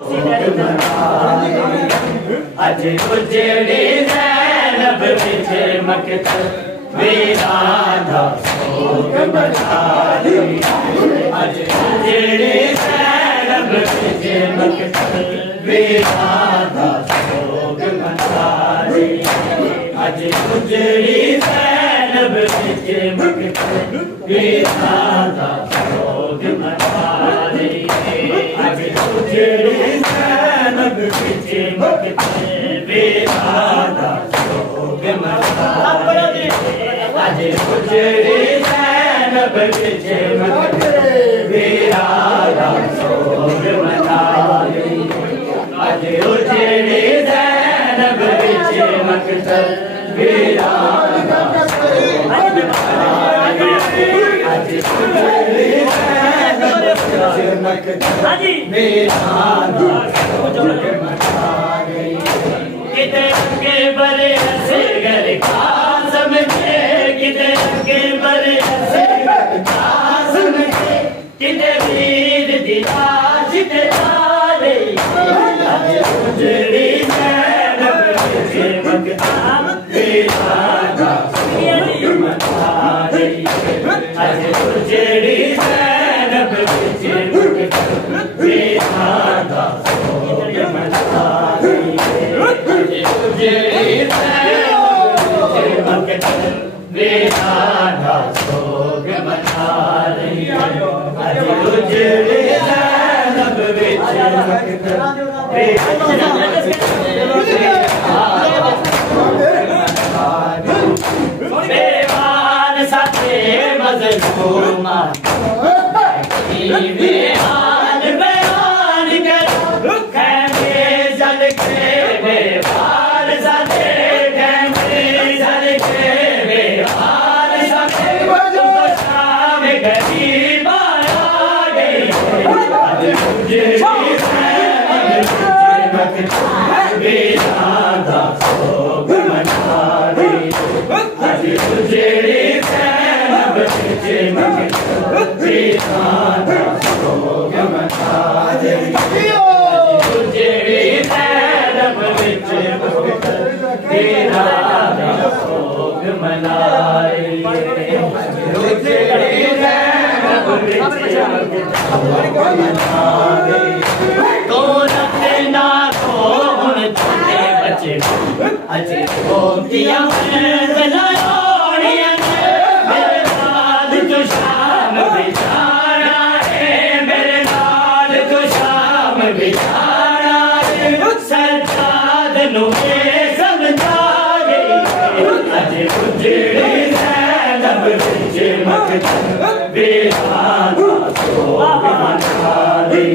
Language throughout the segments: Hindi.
अज उजड़ी ज़ैनब विच मक़तल वीरा दा सोग मनाई। अज उजड़ी ज़ैनब विच मक़तल वीरा दा सोग मनाई। अज उजड़ी ज़ैनब विच मक़तल वीरा दा सोग मनाई। अज उजड़ी ज़ैनब विच मक़तल वीरा दा सोग मनाई। अज उजड़ी ज़ैनब विच मक़तल वीरा दा सोग मनाई। अज उजड़ी ज़ैनब विच मक़तल वीरा दा सोग मनाई। अज उजड़ी ज़ैनब विच मक़तल वीरा दा सोग मनाई। किते के बरे असगर काज़म के, किते के बरे असगर काज़म के, किते वीर दी लाश ते तारे। अज उजड़ी ज़ैनब विच मक़तल वीरा दा सोग मनाई। अज उजड़ी ज़ैनब विच मक़तल वीरा दा सोग मनाई। उजड़ी ज़ैनब विच मक़तल वीरा दा सोग मनाई। अज उजड़ी ज़ैनब विच मक़तल वीरा दा बेवार साथे मज़लूमा बेहाल बयान करो खैमे जल के। बेवार साथे खैमे जल के, बेवार साथे शाम गरीब आ गई। अज उजड़ी ज़ैनब विच मक़तल वीरा दा सोग मनाई। अज उजड़ी ज़ैनब विच मक़तल वीरा दा सोग मनाई। उजड़ी ज़ैनब विच मक़तल वीरा दा सोग मनाई। उजड़ी ज़ैनब विच मक़तल मनाई। कौन ना को हुण छोटे बच्चे अज गोतियां बनायोड़ियां मेरे नाल तू शाम बिताना है। मेरे नाल तू शाम बिताना है। सज्जाद नू समझा गई। अज उजड़ी ज़ैनब विच मक़तल वीरा दा सोग मनाई।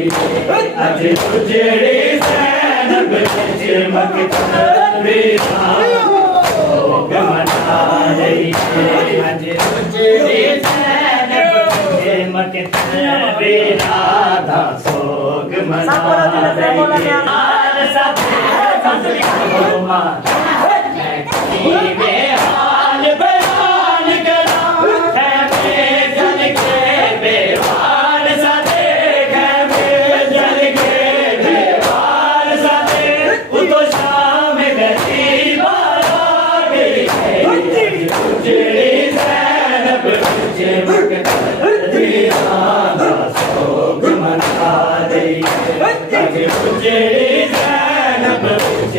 अज उजड़ी ज़ैनब विच मक़तल वीरा सोग मनाई। अज उजड़ी ज़ैनब विच मक़तल वीरा दा सोग मनाई। बेहाल बयान करा खैमे जल के। बेवार साथे खैमे जल के, बेवार साथे उतो शाम गरीब आ गई। उजड़ी ज़ैनब विच मक़तल वीरा दा सोग मनाई। अज उजड़ी ज़ैनब विच